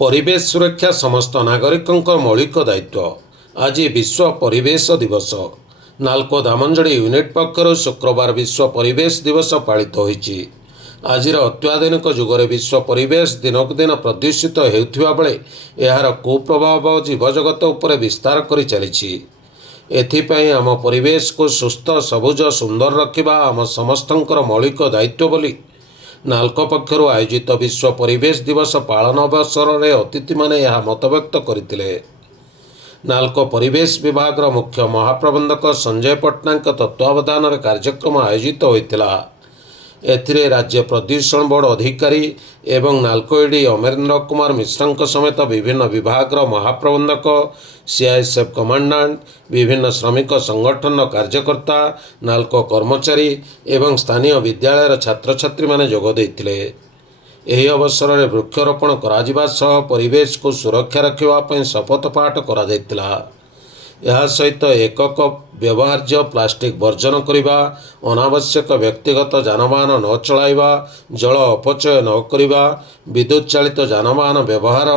परिवेश सुरक्षा समस्त नागरिकों मौलिक दायित्व। आज विश्व परिवेश दिवस। नाल्को धामंजड़ी यूनिट पक्षर शुक्रवार विश्व परिवेश दिवस पालित होइछि। आजिर अत्याधुनिक जुगरे विश्व परिवेश दिनक दिन प्रदूषित हेउथिबा बेले एहार कुप्रभाव जीवजगत उपरे विस्तार करि चलिछि। एथिपाई आम परिवेश को सुस्थ सबुज सुंदर रखिबा आम समस्तंकर मौलिक दायित्व बोली नाल्को पक्षर आयोजित विश्व परिवेश दिवस पालन अवसर में अतिथि माने यह मतव्यक्त करथिले। नाल्को परिवेश विभाग मुख्य महाप्रबंधक संजय पट्टनायक तत्वावधान कार्यक्रम आयोजित होइतिला। एथिरे राज्य प्रदूषण बोर्ड अधिकारी एवं नाल्को एडी अमरेंद्र कुमार मिश्र समेत विभिन्न विभाग महाप्रबंधक सीआईएसएफ कमांडेंट विभिन्न श्रमिक संगठन कार्यकर्ता नाल्को कर्मचारी एवं स्थानीय विद्यालय छात्र छात्री माने जोग देइथिले। एही अवसर में वृक्षरोपण करा सह परिवेश को सुरक्षा रखिबा पई शपथ पाठ करा जायतिला। यह सहित एकक व्यवहार्य प्लास्टिक वर्जन करने, अनावश्यक व्यक्तिगत जानवाहन न चलाइबा, जल अपचय न करने, विद्युत चालित जानवाहन व्यवहार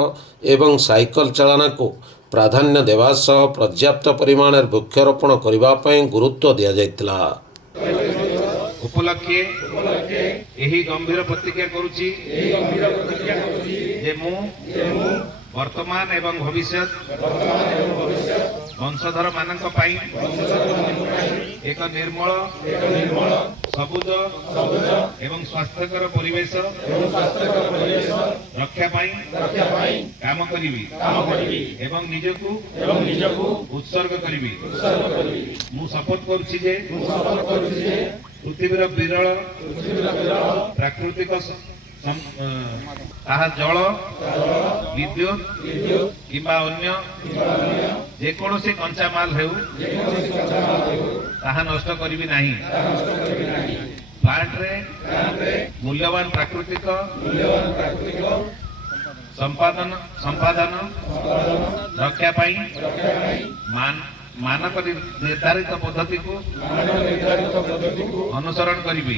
एवं साइकल चालना को प्राधान्य देवा सह पर्याप्त परिमाण वृक्षरोपण करने गुरुत्व दि जाइतिला। उपलक्षे एही गंभीर प्रतिज्ञा करुछि जे मु वर्तमान एवं भविष्य वंशधर मानक पाई एक निर्मल सबुज एवं स्वास्थ्यकर परिवेश रक्षा पाई काम करिवि एवं निजकु उत्सर्ग करिवि। मु शपथ करुछि जे पृथ्वीर विरल प्राकृतिक जल विद्युत किंबा अन्य जेकोसी कंचा माल हेउ ताहा नष्ट करिवि नाही। प्लांट रे मूल्यवान प्राकृतिक संपादन रक्षा पाई मानक निर्धारित पद्धति को अनुसरण करिवि।